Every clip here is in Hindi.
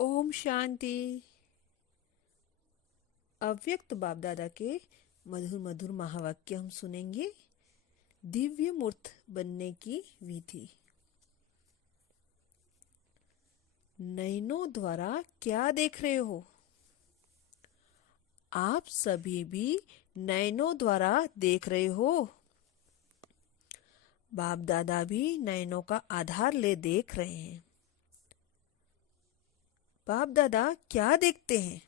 ओम शांति। अव्यक्त बाप दादा के मधुर मधुर महावाक्य हम सुनेंगे। दिव्य मूर्त बनने की विधि। नयनों द्वारा क्या देख रहे हो? आप सभी भी नयनों द्वारा देख रहे हो। बाप दादा भी नयनों का आधार ले देख रहे हैं। बाप दादा क्या देखते हैं?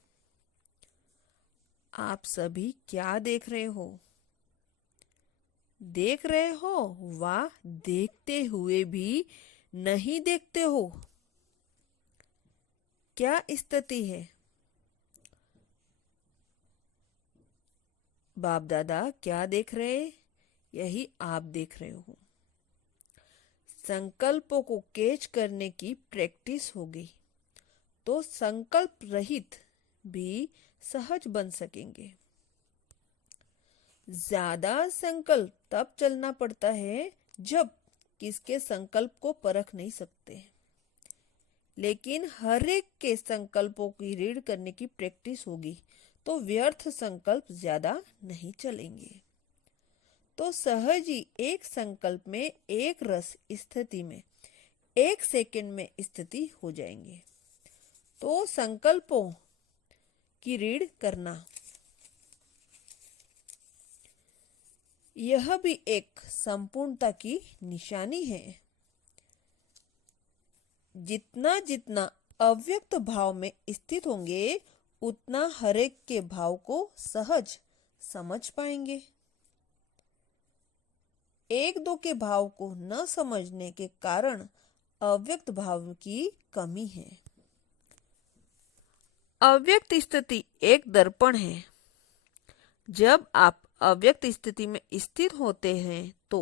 आप सभी क्या देख रहे हो? देख रहे हो वा देखते हुए भी नहीं देखते हो? क्या स्थिति है? बाप दादा क्या देख रहे? यही आप देख रहे हो। संकल्पों को कैच करने की प्रैक्टिस होगी तो संकल्प रहित भी सहज बन सकेंगे। ज्यादा संकल्प तब चलना पड़ता है जब किसके संकल्प को परख नहीं सकते, लेकिन हर एक के संकल्पों की रीड करने की प्रैक्टिस होगी तो व्यर्थ संकल्प ज्यादा नहीं चलेंगे। तो सहज ही एक संकल्प में एक रस स्थिति में 1 सेकंड में स्थिति हो जाएंगे। तो संकल्पों की रीड करना यह भी एक संपूर्णता की निशानी है। जितना जितना अव्यक्त भाव में स्थित होंगे उतना हर एक के भाव को सहज समझ पाएंगे। एक दो के भाव को न समझने के कारण अव्यक्त भाव की कमी है। अव्यक्त स्थिति एक दर्पण है। जब आप अव्यक्त स्थिति में स्थित होते हैं तो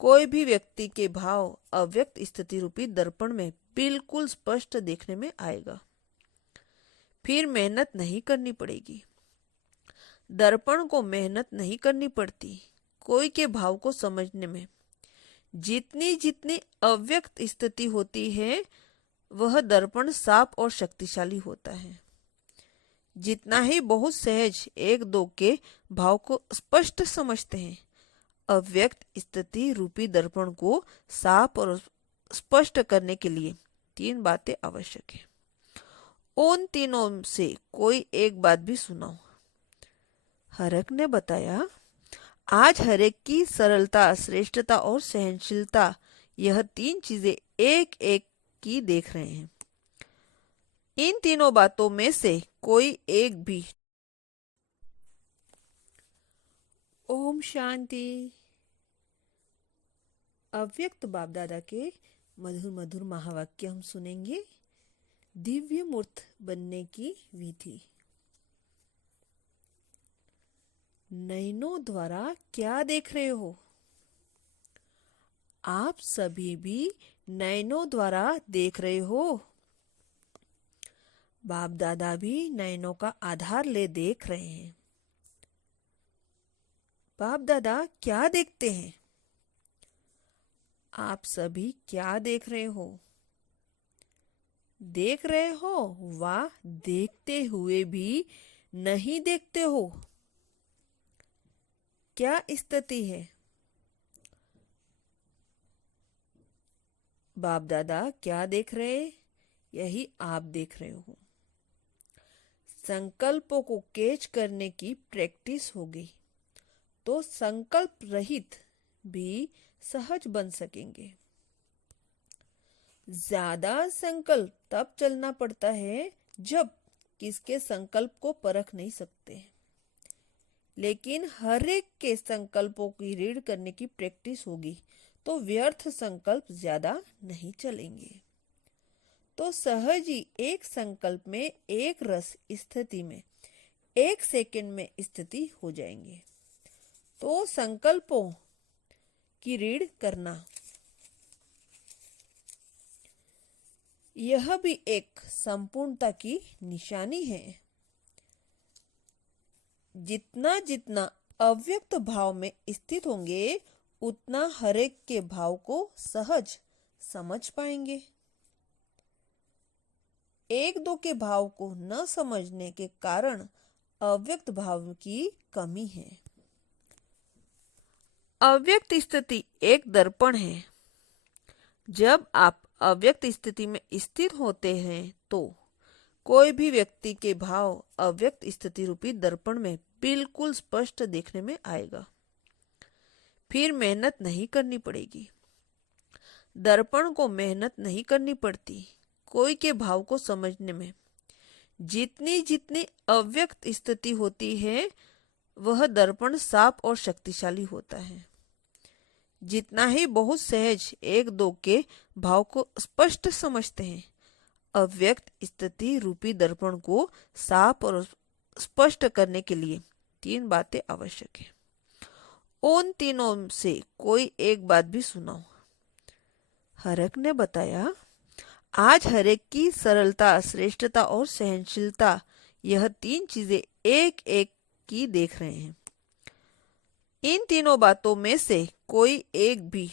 कोई भी व्यक्ति के भाव अव्यक्त स्थिति रूपी दर्पण में बिल्कुल स्पष्ट देखने में आएगा। फिर मेहनत नहीं करनी पड़ेगी। दर्पण को मेहनत नहीं करनी पड़ती कोई के भाव को समझने में। जितनी जितनी अव्यक्त स्थिति होती है वह दर्पण साफ और शक्तिशाली होता है। जितना ही बहुत सहज एक दो के भाव को स्पष्ट समझते हैं, अव्यक्त स्थिति रूपी दर्पण को साफ और स्पष्ट करने के लिए 3 बातें आवश्यक है। उन तीनों से कोई एक बात भी सुनाओ। हरक ने बताया, आज हरेक की सरलता, श्रेष्ठता और सहनशीलता, यह 3 चीजें एक एक की देख रहे हैं। इन तीनों बातों में से कोई एक भी। ओम शांति। अव्यक्त बाप दादा के मधुर मधुर महावाक्य हम सुनेंगे। दिव्य मूर्त बनने की विधि। नयनों द्वारा क्या देख रहे हो? आप सभी भी नयनों द्वारा देख रहे हो। बाप दादा भी नयनों का आधार ले देख रहे हैं। बाप दादा क्या देखते हैं? आप सभी क्या देख रहे हो? देख रहे हो वा देखते हुए भी नहीं देखते हो? क्या स्थिति है? बाप दादा क्या देख रहे? यही आप देख रहे हो। संकल्पों को कैच करने की प्रैक्टिस होगी तो संकल्प रहित भी सहज बन सकेंगे। ज्यादा संकल्प तब चलना पड़ता है जब किसके संकल्प को परख नहीं सकते, लेकिन हर एक के संकल्पों की रीड करने की प्रैक्टिस होगी तो व्यर्थ संकल्प ज्यादा नहीं चलेंगे। तो सहज ही एक संकल्प में एक रस स्थिति में 1 सेकंड में स्थिति हो जाएंगे। तो संकल्पों की रीड करना यह भी एक संपूर्णता की निशानी है। जितना जितना अव्यक्त भाव में स्थित होंगे उतना हर एक के भाव को सहज समझ पाएंगे। एक दो के भाव को न समझने के कारण अव्यक्त भाव की कमी है। अव्यक्त स्थिति एक दर्पण है। जब आप अव्यक्त स्थिति में स्थित होते हैं तो कोई भी व्यक्ति के भाव अव्यक्त स्थिति रूपी दर्पण में बिल्कुल स्पष्ट देखने में आएगा। फिर मेहनत नहीं करनी पड़ेगी। दर्पण को मेहनत नहीं करनी पड़ती कोई के भाव को समझने में। जितनी जितनी अव्यक्त स्थिति होती है वह दर्पण साफ और शक्तिशाली होता है। जितना ही बहुत सहज एक दो के भाव को स्पष्ट समझते हैं, अव्यक्त स्थिति रूपी दर्पण को साफ और स्पष्ट करने के लिए 3 बातें आवश्यक है। उन तीनों से कोई एक बात भी सुनाओ। हरक ने बताया, आज हरेक की सरलता, श्रेष्ठता और सहनशीलता, यह 3 चीजें एक एक की देख रहे हैं। इन तीनों बातों में से कोई एक भी